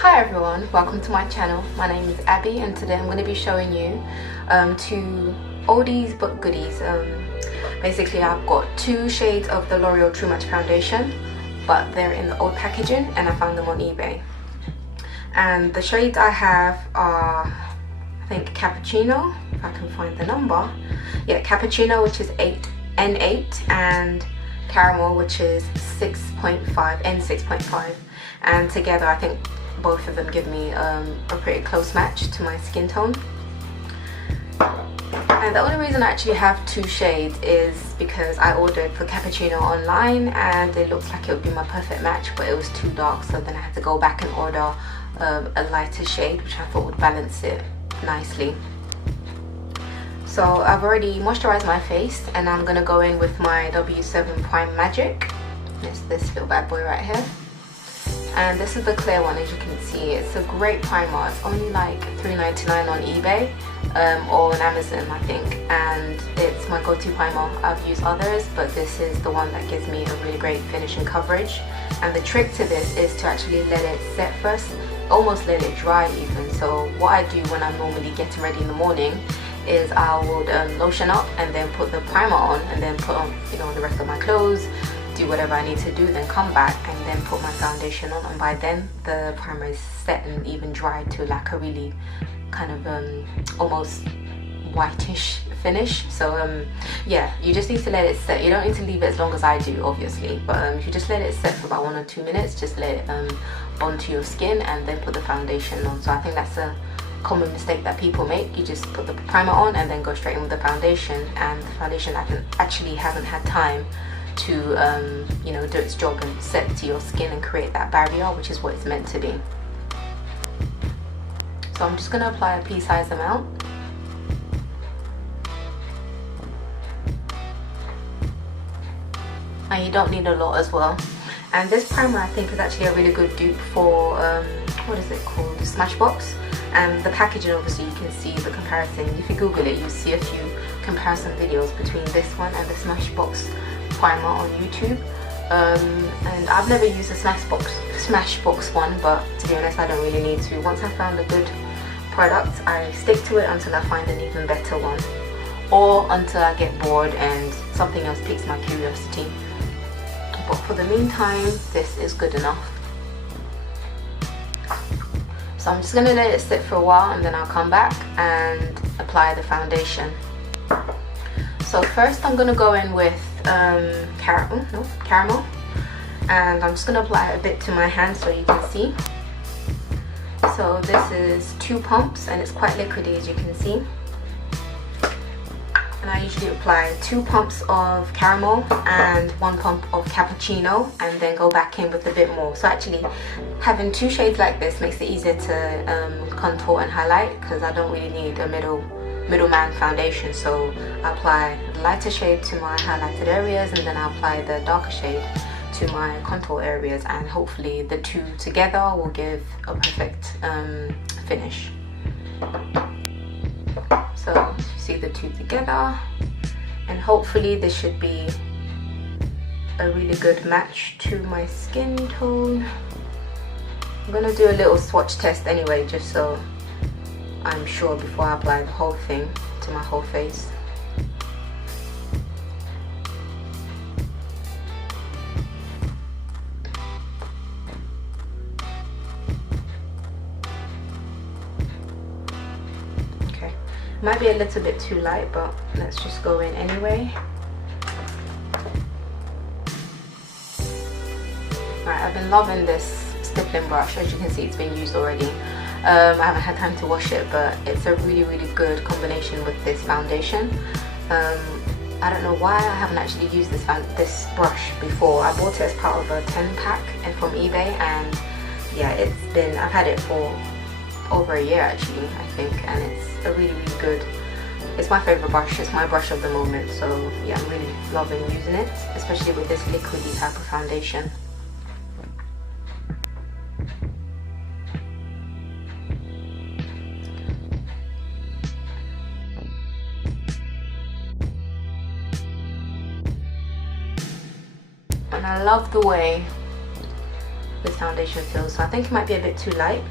Hi everyone, welcome to my channel. My name is Abby and today I'm going to be showing you two oldies but goodies. Basically I've got two shades of the L'Oreal True Match foundation, but they're in the old packaging and I found them on eBay. And the shades I have are, I think, Capucinno, if I can find the number. Yeah, Capucinno, which is N8, and Caramel, which is 6.5, N6.5. And together I think both of them give me a pretty close match to my skin tone. And the only reason I actually have two shades is because I ordered for Capucinno online and it looked like it would be my perfect match, but it was too dark, so then I had to go back and order a lighter shade, which I thought would balance it nicely. So I've already moisturized my face and I'm gonna go in with my W7 Prime Magic. It's this little bad boy right here. And this is the clear one, as you can see. It's a great primer. It's only like $3.99 on eBay or on Amazon, I think, and it's my go-to primer. I've used others, but this is the one that gives me a really great finish and coverage. And the trick to this is to actually let it set first, almost let it dry even. So what I do when I'm normally getting ready in the morning is I would lotion up and then put the primer on and then put on, you know, the rest of my clothes, do whatever I need to do, then come back and then put my foundation on, and by then the primer is set and even dry to like a really kind of almost whitish finish. So yeah, you just need to let it set. You don't need to leave it as long as I do, obviously, but if you just let it set for about 1 or 2 minutes, just let it onto your skin and then put the foundation on. So I think that's a common mistake that people make. You just put the primer on and then go straight in with the foundation, and the foundation actually hasn't had time to you know, do its job and set to your skin and create that barrier, which is what it's meant to be. So I'm just going to apply a pea-sized amount. And you don't need a lot as well. And this primer I think is actually a really good dupe for what is it called, the Smashbox. And the packaging, obviously you can see the comparison. If you Google it, you see a few comparison videos between this one and the Smashbox primer on YouTube. And I've never used a Smashbox one, but to be honest I don't really need to. Once I found a good product, I stick to it until I find an even better one, or until I get bored and something else piques my curiosity. But for the meantime, this is good enough. So I'm just going to let it sit for a while and then I'll come back and apply the foundation. So first I'm going to go in with caramel, and I'm just going to apply a bit to my hand so you can see. So this is 2 pumps and it's quite liquidy, as you can see. And I usually apply 2 pumps of caramel and 1 pump of cappuccino and then go back in with a bit more. So actually having 2 shades like this makes it easier to contour and highlight, because I don't really need a middleman foundation. So I apply the lighter shade to my highlighted areas and then I apply the darker shade to my contour areas, and hopefully the two together will give a perfect finish. So you see the two together, and hopefully this should be a really good match to my skin tone. I'm gonna do a little swatch test anyway, just so I'm sure before I apply the whole thing to my whole face. Might be a little bit too light, but let's just go in anyway. Right, I've been loving this stippling brush. As you can see, it's been used already. I haven't had time to wash it, but it's a really good combination with this foundation. I don't know why I haven't actually used this brush before. I bought it as part of a 10-pack from eBay, and yeah, I've had it for over a year actually, I think, and it's a really good, it's my favorite brush. It's my brush of the moment. So yeah, I'm really loving using it, especially with this liquidy type of foundation. And I love the way this foundation feels. So I think it might be a bit too light.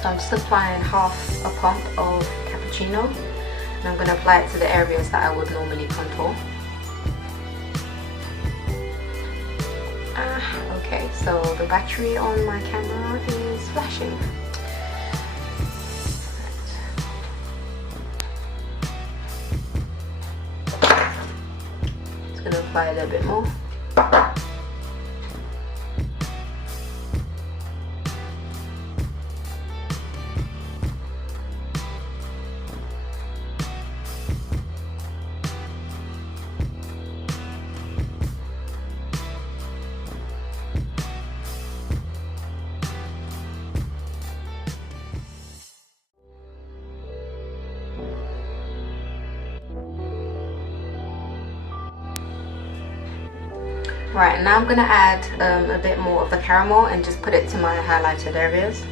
So I'm just applying half a pump of Capucinno, and I'm going to apply it to the areas that I would normally contour. Okay, so the battery on my camera is flashing. Just going to apply a little bit more. Right, now I'm going to add a bit more of the caramel and just put it to my highlighted areas.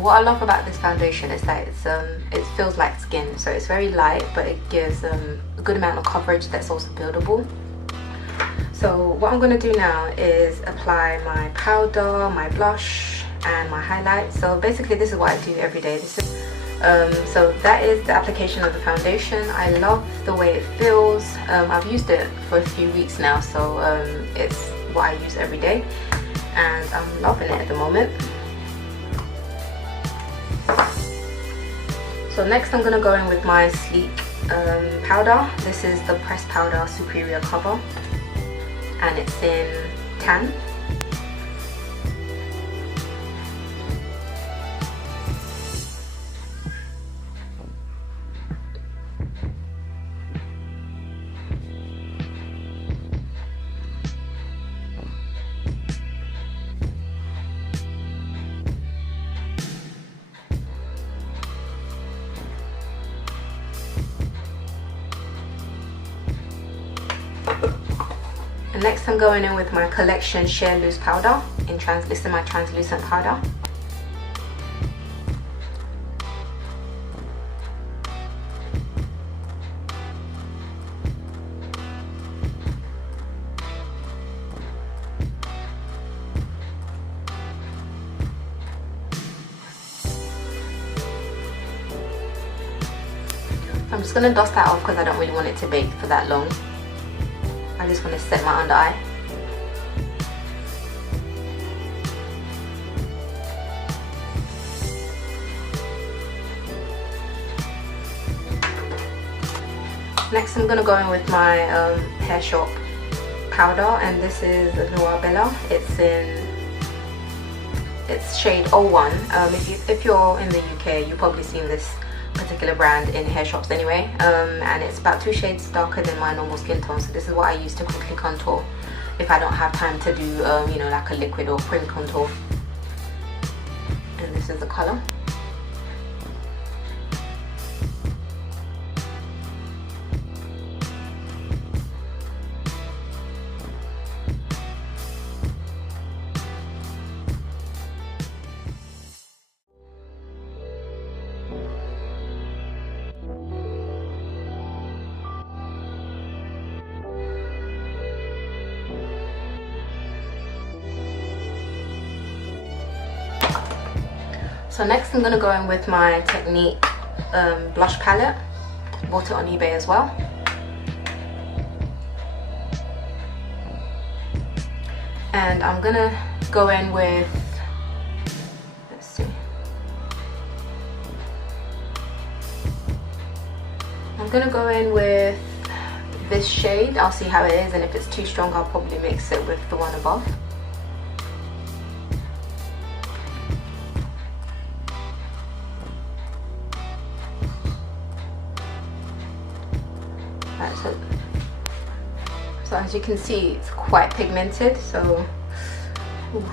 What I love about this foundation is that it feels like skin, so it's very light, but it gives a good amount of coverage that's also buildable. So what I'm going to do now is apply my powder, my blush, and my highlight. So basically this is what I do every day. So that is the application of the foundation. I love the way it feels. I've used it for a few weeks now, so it's what I use every day, and I'm loving it at the moment. So next I'm going to go in with my sleek powder. This is the Pressed Powder Superior Cover, and it's in tan. And next I'm going in with my Collection Sheer Loose Powder. This is my translucent powder. I'm just going to dust that off because I don't really want it to bake for that long. I just want to set my under eye. Next I'm going to go in with my Hair Shop powder, and this is Noir. It's shade 01. If you're in the UK, you've probably seen this particular brand in hair shops anyway, and it's about 2 shades darker than my normal skin tone. So this is what I use to quickly contour if I don't have time to do you know, like a liquid or prim contour. And this is the color. So next I'm going to go in with my Technique blush palette. Bought it on eBay as well. And I'm gonna go in with, let's see, I'm gonna go in with this shade. I'll see how it is, and if it's too strong I'll probably mix it with the one above. So as you can see, it's quite pigmented, so ooh.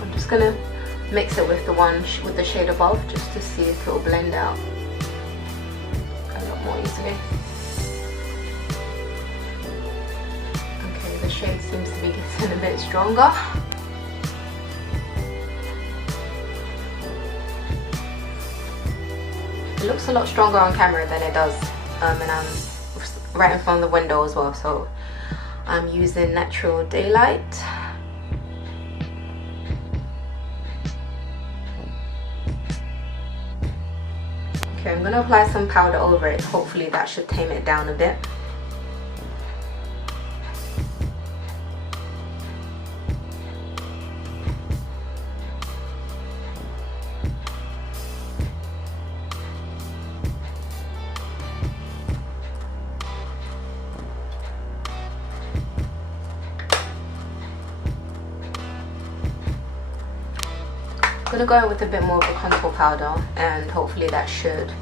I'm just gonna mix it with the one with the shade above, just to see if it'll blend out a lot more easily. Okay, the shade seems to be getting a bit stronger. It looks a lot stronger on camera than it does, and I'm right in front of the window as well, so I'm using natural daylight. Okay, I'm going to apply some powder over it. Hopefully that should tame it down a bit. I'm going to go in with a bit more of a contour powder, and hopefully that should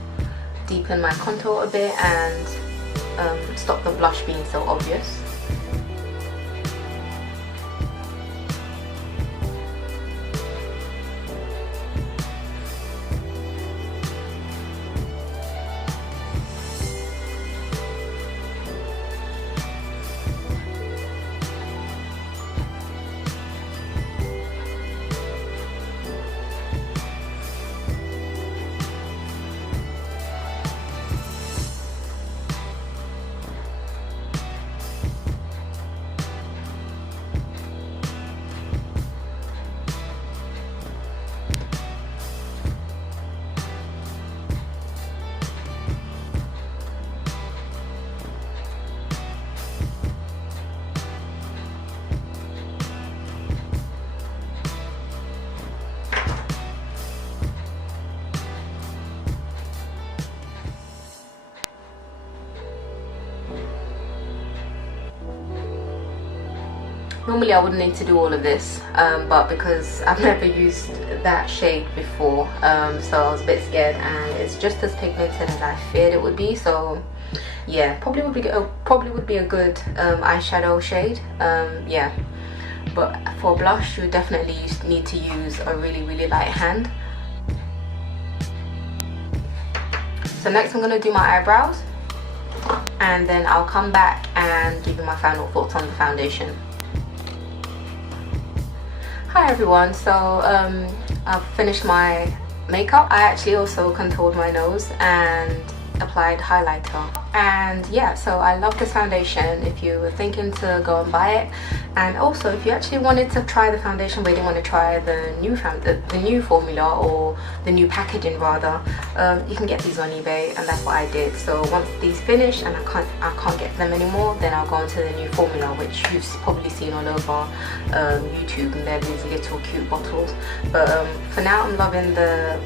deepen my contour a bit and stop the blush being so obvious. Normally I wouldn't need to do all of this, but because I've never used that shade before, so I was a bit scared, and it's just as pigmented as I feared it would be. So yeah, probably would be a good eyeshadow shade. Yeah, but for blush you definitely need to use a really light hand. So next I'm going to do my eyebrows, and then I'll come back and give you my final thoughts on the foundation. Hi everyone, so I've finished my makeup. I actually also contoured my nose and applied highlighter, and yeah, so I love this foundation. If you were thinking to go and buy it, and also if you actually wanted to try the foundation but you didn't want to try the new formula, or the new packaging rather, you can get these on eBay, and that's what I did. So once these finish and I can't get them anymore, then I'll go into the new formula, which you've probably seen all over YouTube, and they're these little cute bottles. But for now I'm loving the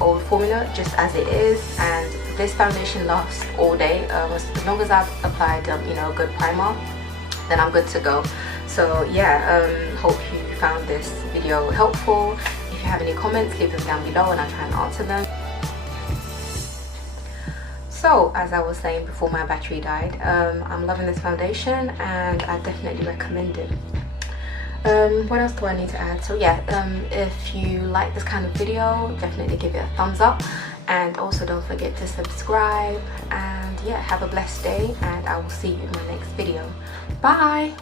old formula just as it is, and this foundation lasts all day. As long as I've applied you know, a good primer, then I'm good to go. So yeah, hope you found this video helpful. If you have any comments, leave them down below and I'll try and answer them. So as I was saying before my battery died, I'm loving this foundation and I definitely recommend it. What else do I need to add? So yeah, if you like this kind of video, definitely give it a thumbs up, and also don't forget to subscribe. And yeah, have a blessed day, and I will see you in my next video. Bye.